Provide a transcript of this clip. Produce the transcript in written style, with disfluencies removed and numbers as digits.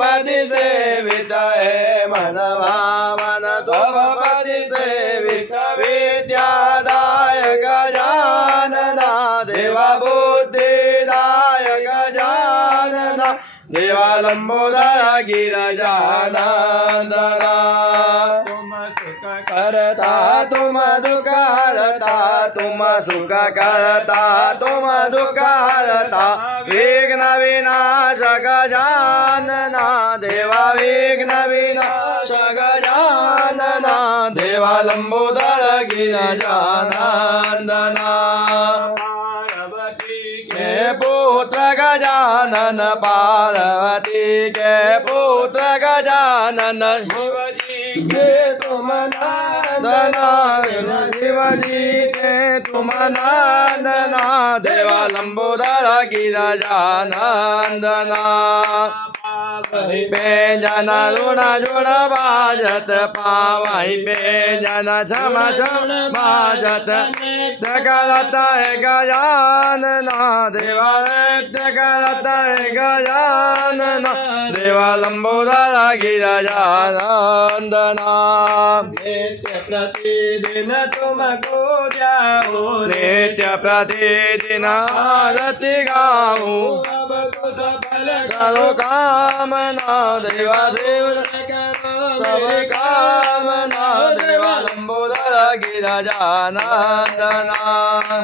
पति सेवित हे मन भावन तुम पति सेवित विद्यादाय गजानना देवा बुद्धिदाय गजानना देवा लंबोदर गिरिजानंदना तुम सुख करता तुम दुख हरता तुम सुख करता तुम दुख हरता विघ्न विनाश गजानना देवा विघ्न विनाश गजानना देवा लंबोदर गिरिजानंदना के पुत्र गजानन पार्वती के पुत्र गजानन शिवजी के तुम नंदना शिवजी के तुम नंदना देवा लंबोदर गिरिजानंदना पे जन ऋण जुण बाजत पावई पे जन छम छम बाजत करता है गजानना देवा करता है गजानना देवा लंबोदर गिरिजानंदना नित्य प्रतिदिन तुमको जाओ नित्य प्रतिदिन आरती गाऊं करो कामना देवा शिव सब कामना देवा लंबोदर गिरिजानंदना।